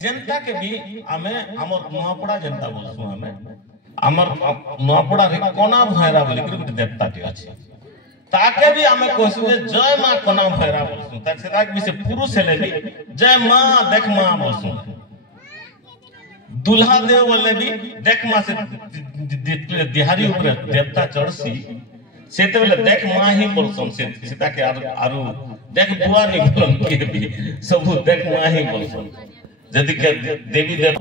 जनता के भी आमे हमर नुआपड़ा जनता बोलसु आमे हमर नुआपड़ा रे कोना भैरा बोली कि गुटे देवता टे अछि ताके भी आमे कहसु जे जय मां कोना भैरा बोलसु ताके से ताके भी से पुरुष हेले भी जय मां देख मां बोलसु दुल्हा देव बोले भी देख मां से दिहारी ऊपर देवता चढ़सी सेते बेले देख मां ही बोलसु से सीता के आरु देख बुआ नि बोलन के भी सब देख मां ही बोलसु जदि के देवी देव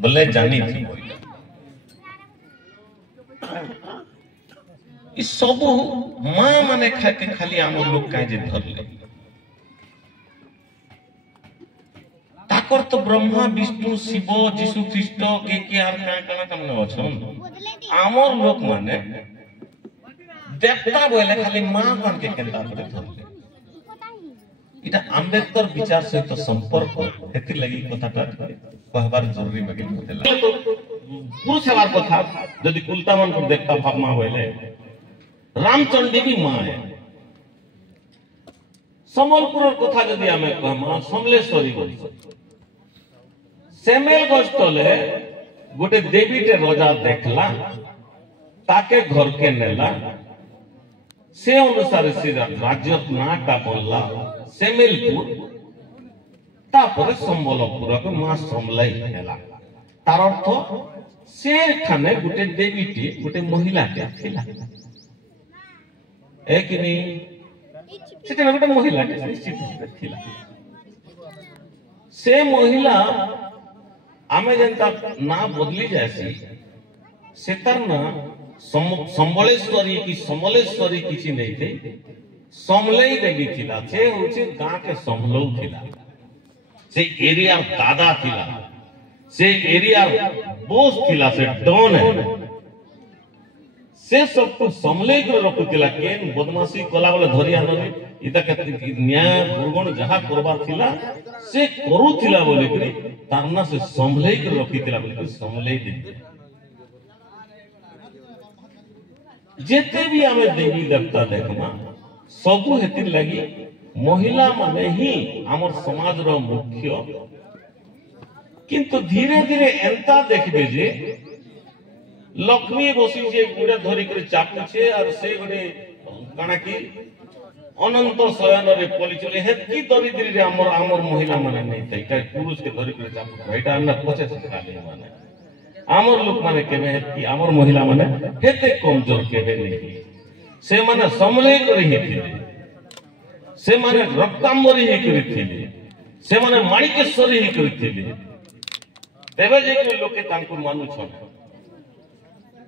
बोले जानी थी इस सब मां माने खाके खाली आम लोग का जे धरले ताकर तो ब्रह्मा विष्णु शिव जीशु ख्रीस्ट के आर काना कामने अछन आमर लोक माने देवता बोले खाली मां मान के केंता करे धरले इटा आंबेडकर विचार सहित तो संपर्क हेति लगी कथाटा कहबार जरूरी बगे होतेला तो पुरुष हेबार कथा यदि कुलता मन को देखता भावना होइले रामचंडी भी मां है समलपुर कथा यदि हमें कहमा समलेश्वरी बोली सेमेल गोष्टले गोटे देवी टे राजा देखला ताके घर के नेला से अनुसार से राज्य नाटा बोलला सेमेलपुर तापर संबलपुर को मां समलाई हेला तार अर्थ से खाने गुटे देवी टी गुटे महिला टे थिला एक नि सेते गुटे महिला टे निश्चित थिला से महिला आमे जनता ना बदली जासी सेतर ना संबलेश्वरी की समलेश्वरी किछि नै थे समलई देवी थिला से होछि गां के समलौ थिला से एरिया दादा थिला से एरिया बोस थिला से डॉन है से सब को समलई के रखुतिला केन बदमाशी कला वाला धरिया नबी इता के न्याय गुणगुण जहा करबार थिला से करूथिला बोले कि तारना से समलई के रखितिला बोले समलई देवी जेते भी हमें देवी देवता देखमा सबु हेति लगी महिला माने ही हमर समाज रो मुख्य किंतु धीरे धीरे एंता देखबे जे लक्ष्मी बसी जे गुडे धरि कर चापु छे और से गुडे काना की अनंत शयन रे पली चले हेति दरिद्री रे हमर महिला माने नै तै काय पुरुष के धरि कर चापु एटा अन्ना पछे से खाली माने आमर लोक माने केबे हेति आमर महिला माने हेते कमजोर केबे नै से माने समले करी हेतिले से माने रक्तांबरी हे करिथिले से माने माणिकेश्वरी हे करिथिले तेबे जे के लोके तांको मानु छन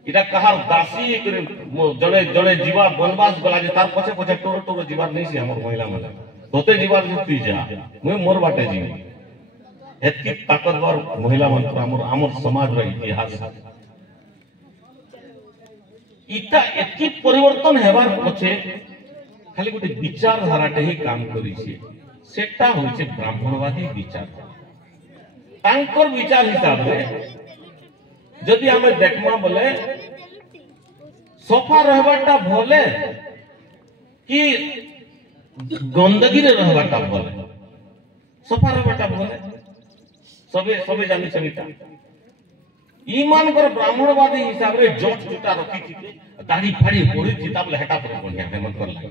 इटा कहार दासी हे करे जड़े जड़े जीवा वनवास गला जे तार पछे पछे टोरो टोरो जीवा नै से हमर महिला माने तोते जीवा जुती जा मैं मोर बाटे जीवी एतकी ताकतवर महिला मंत्र हमर समाज रो इतिहास इता एतकी परिवर्तन हेबार पछे खाली गोटे विचारधाराटे ही काम करी छे सेटा होचे ब्राह्मणवादी विचार तांकर विचार हिसाब रे जदि हमें देखमा बोले सफा रहबाटा भले कि गंदगी रे रहबाटा भले सफा रहबाटा भले सबे सबे जानि छमिता ईमान कर ब्राह्मणवादी हिसाब रे जोट जुटा रखी थी दाढ़ी फाड़ी पड़ी थी तब हेटा पर बढ़िया हेमन कर लागे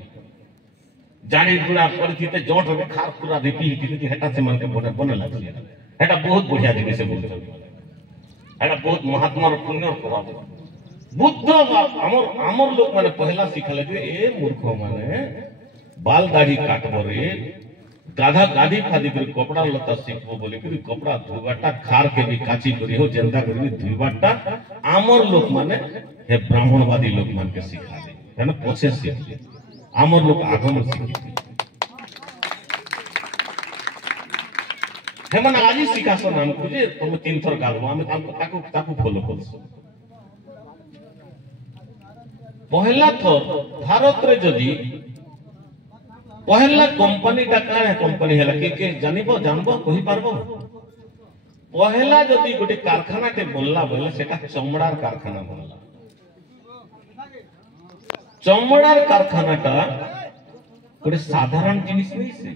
जानी गुड़ा पड़ी थी जोट रे खार पूरा रिपी थी हेटा से मन के बने लागी हेटा बहुत बढ़िया जिनिस से बोलतो हेटा बहुत महात्मा रो पुण्य प्रभाव बुद्ध हमर लोक माने पहला सिखले जे ए मूर्ख माने बाल दाढ़ी काटबो रे गाधा गादी फादी कर कपड़ा लता सिखबो बोले कि कपड़ा धुबाटा खार के भी काची करी हो जनता करी धुबाटा आमर लोक माने हे ब्राह्मणवादी लोक मान के सिखा दे है ना पछे सिखले आमर लोक आगम सिखले हे माने आजी सिखासो नाम खुजे तुम तीन थर गालबो हम ताकू फॉलो करसो पहला थर भारत रे जदी पहला कंपनी टा का कंपनी हैला के जानिबो जानबो कहि पारबो पहला जदी गोटे कारखाना के बोलला बोले सेटा चमड़ार कारखाना बोलला चमड़ार कारखाना टा गोटे साधारण जिनिस नै से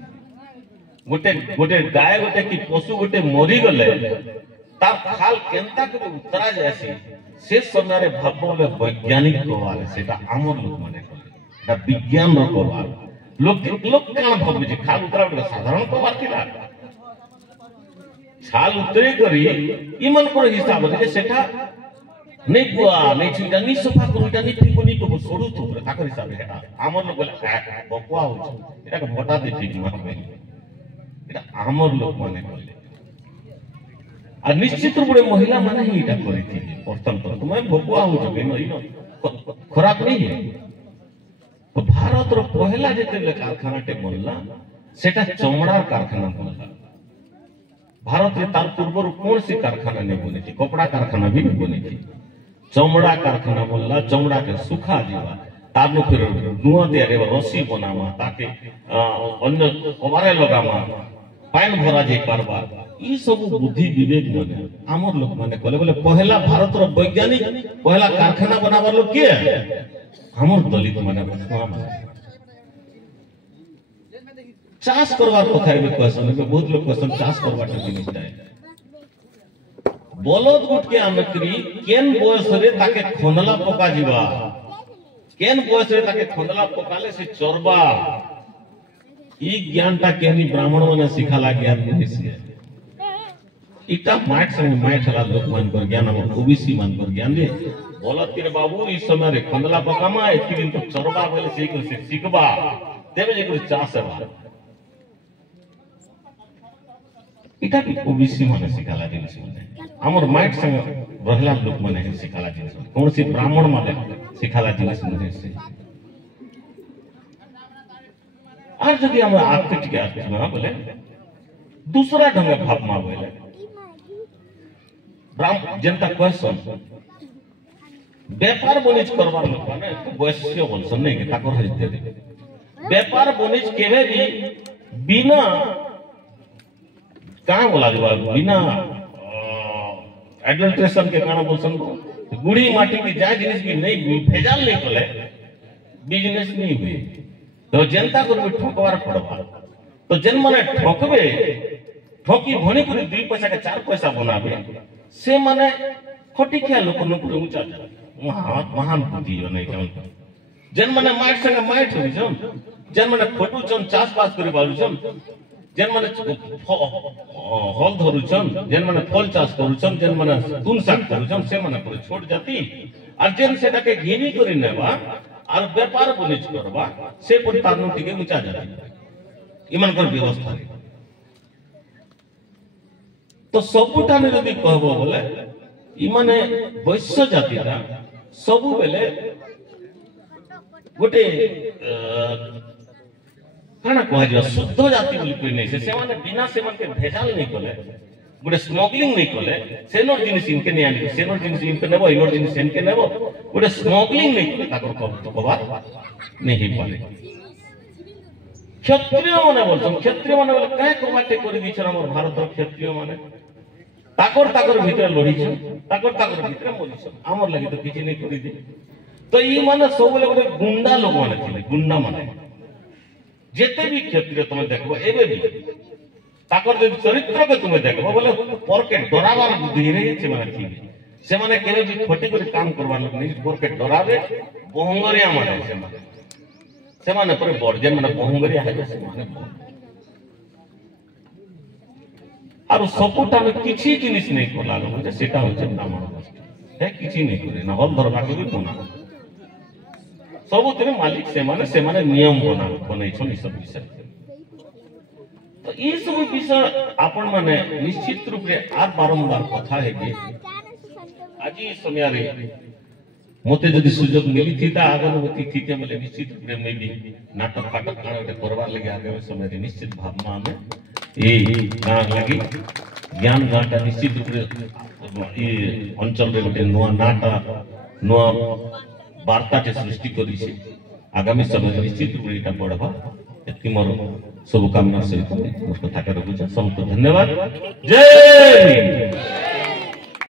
गोटे गोटे गाय गोटे कि पशु गोटे मरी गले तार खाल केनता के उतरा जायसी से समय रे भाबले वैज्ञानिक कवाले सेटा आमर लोक माने ता विज्ञान रो कवाल लोक कान भाबु जे खाल उतरा गोटे साधारण कवाल थिला छाल उतरे करी ई मन को हिसाब रे सेटा नहीं बुआ नहीं छिटा नहीं सफा करूटा नहीं ठीक नहीं तो सोडू तो ताकर हिसाब रे आमर लोक बकुआ हो एटा को मोटा दे ठीक माने एटा आमर लोक माने कहले आ निश्चित रूप से महिला माने ही एटा करी थी प्रथम तो तुम बकुआ हो जबे नहीं खराब नहीं है तो भारत रो पहला जेते कारखाना टे बनला सेटा चमड़ा कारखाना बनला भारत रे तार पूर्व कौन सी कारखाना नहीं बनी थी कपड़ा कारखाना भी नहीं बनी थी चमड़ा कारखाना बनला चमड़ा के सुखा जीवा तारनु फिर नुआ तैयारी रस्सी बनावा ताके अन्य कबारे लगावा पाइन भरा जे करबा ई सब बुद्धि विवेक माने हमर लोक माने कहले बोले पहला भारत रो वैज्ञानिक पहला कारखाना बनावर लोग के हमर दलित माने चाष करवार कथा एबे क्वेश्चन में बहुत लोग क्वेश्चन चाष करवार जिनिस जाय बलद गुट के आमकरी केन बयस रे ताके खनला पका जीवा केन बयस रे ताके खनला पकाले से चरबा ई ज्ञानटा केनी ब्राह्मण माने सिखाला ज्ञान नहीं से इटा माइट संग माइट हला लोक मान कर ज्ञान हम ओबीसी मान कर ज्ञान दे बलद के बाबू ई समय रे खनला पकामा एति दिन तो चरबा बोले से को से सिखबा तेबे जे को चाष है इटा भी ओबीसी माने सिखाला जिनिस माने हमर माइट संग रहला लोक माने सिखाला जिनिस कौन सी ब्राह्मण माने सिखाला जिनिस माने से आज यदि हम आपके टिके आते ना बोले दूसरा ढंग भाव मा बोले ब्राह्मण जनता क्वेश्चन व्यापार वाणिज्य करबार लोक माने वैश्य बोलसन नहीं के ताकर हजते दे व्यापार वाणिज्य केवे भी बिना कहाँ बोला जो बिना एडल्ट्रेशन के कारण बोल सकते गुड़ी माटी की जाय जिनिस की नहीं भेजाल नहीं बोले बिजनेस नहीं हुए तो जनता को भी ठोकवार पड़वा तो जन माने ठोकबे ठोकी भणी कर 2 पैसा के 4 पैसा बनाबे से माने खटी खिया लोक नुपुर ऊंचा महान बुद्धि हो नहीं केवल जन माने माइट संग माइट हो जन जन माने फोटो जन चाष बास करे बालू जन जन माने हल धरुछन जन माने फल चाष करूछन जन माने तुन साग करूछन से माने पर छोड़ जाती और जन सेटा के घिनी करी नेबा और व्यापार वाणिज्य करबा से पर तारनु टिके ऊंचा जाती इमान कर व्यवस्था रे तो सबुटा ने यदि कहबो बोले इ माने वैश्य जाति रा सबु बेले गोटे काना कह जो शुद्ध जाति बोली कोई नहीं से माने बिना सेवन के भेजाल नहीं कले गोटे स्मगलिंग नहीं कले सेनोर जिनिस इनके नहीं आनी सेनोर जिनिस इनके नेबो इनोर जिनिस इनके नेबो गोटे स्मगलिंग नहीं कले ताकर कब तो बात नहीं पाले क्षत्रिय माने बोलछन क्षत्रिय माने बोले काहे कोबाटे करि दिछन हमर भारत क्षत्रिय माने ताकर भीतर लड़ीछन ताकर भीतर मरिछन हमर लागि तो किछि नहीं करि दे तो ई माने सब बोले गोटे गुंडा लोग माने थिले गुंडा माने जेते भी क्षत्रिय तुम देखबो एबे भी ताकर जे चरित्र के तुम देखबो बोले पर के डरावार बुद्धि रे से माने ठीक से माने केले भी खोटी कर काम करवा लोग नहीं पर के डरावे बहंगरिया माने से माने पर बर्जन माने बहंगरिया है से माने और सबटा में किछि जिनिस नहीं कोला लोग सेटा होचे ब्राह्मण है किछि नहीं करे ना हल धरबा के भी कोना सबुतरे मालिक से माने नियम बनै छन ई सब विषय तो ई सब विषय आपण माने निश्चित रूप रे आर बारंबार कथा है कि आज ई समय रे मते जदि सुयोग मिली थी ता आगनवती थी के बोले निश्चित रूप रे मैं भी नाटक फाटक काने करबार लगे आगे समय रे निश्चित भावना में ए गान लगी ज्ञान गाटा निश्चित रूप रे ई अंचल रे गोटे नुआ नाटा नुआ वार्ता के सृष्टि करी आगामी समय निश्चित रूप से बढ़वा एति मोर शुभकामना सहित मोर कथा के रखुछ सबको धन्यवाद जय हिंद।